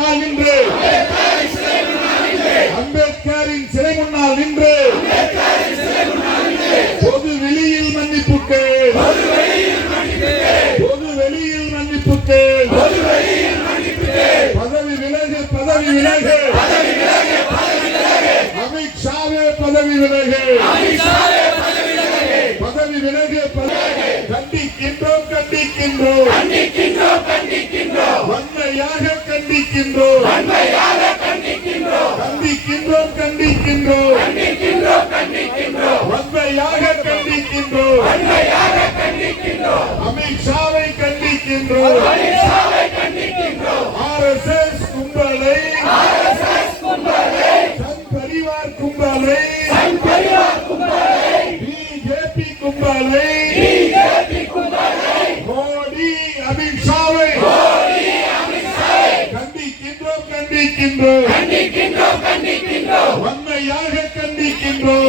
முன்னால் நின்று அம்பேத்கரின் சிலை முன்னால் நின்று பொது வெளியில் மன்னிப்பு கேள், பொது வெளியில் மன்னிப்பு கேள், பதவி விலகு, பதவி விலகு, அமித்ஷாவே பதவி விலகு, பதவி விலகு, கண்டிக்கின்றோம், கண்டிக்கின்றோம், வன்மையாக கண்டிக்கின்றோம், கண்டிக்கின்றோம், கண்டிக்கின்றோம், வன்மையாக கண்டிக்கின்றோம், அமித்ஷாவை கண்டிக்கின்றோம், ஆர்எஸ்எஸ் கும்பலை, சங் பரிவார் கும்பலை, பிஜேபி கும்பலை, மோடி அமித்ஷாவை கண்டிக்கின்றோம், கண்டிக்கின்றோம், வன்மையாக கண்டிக்கின்றோம்,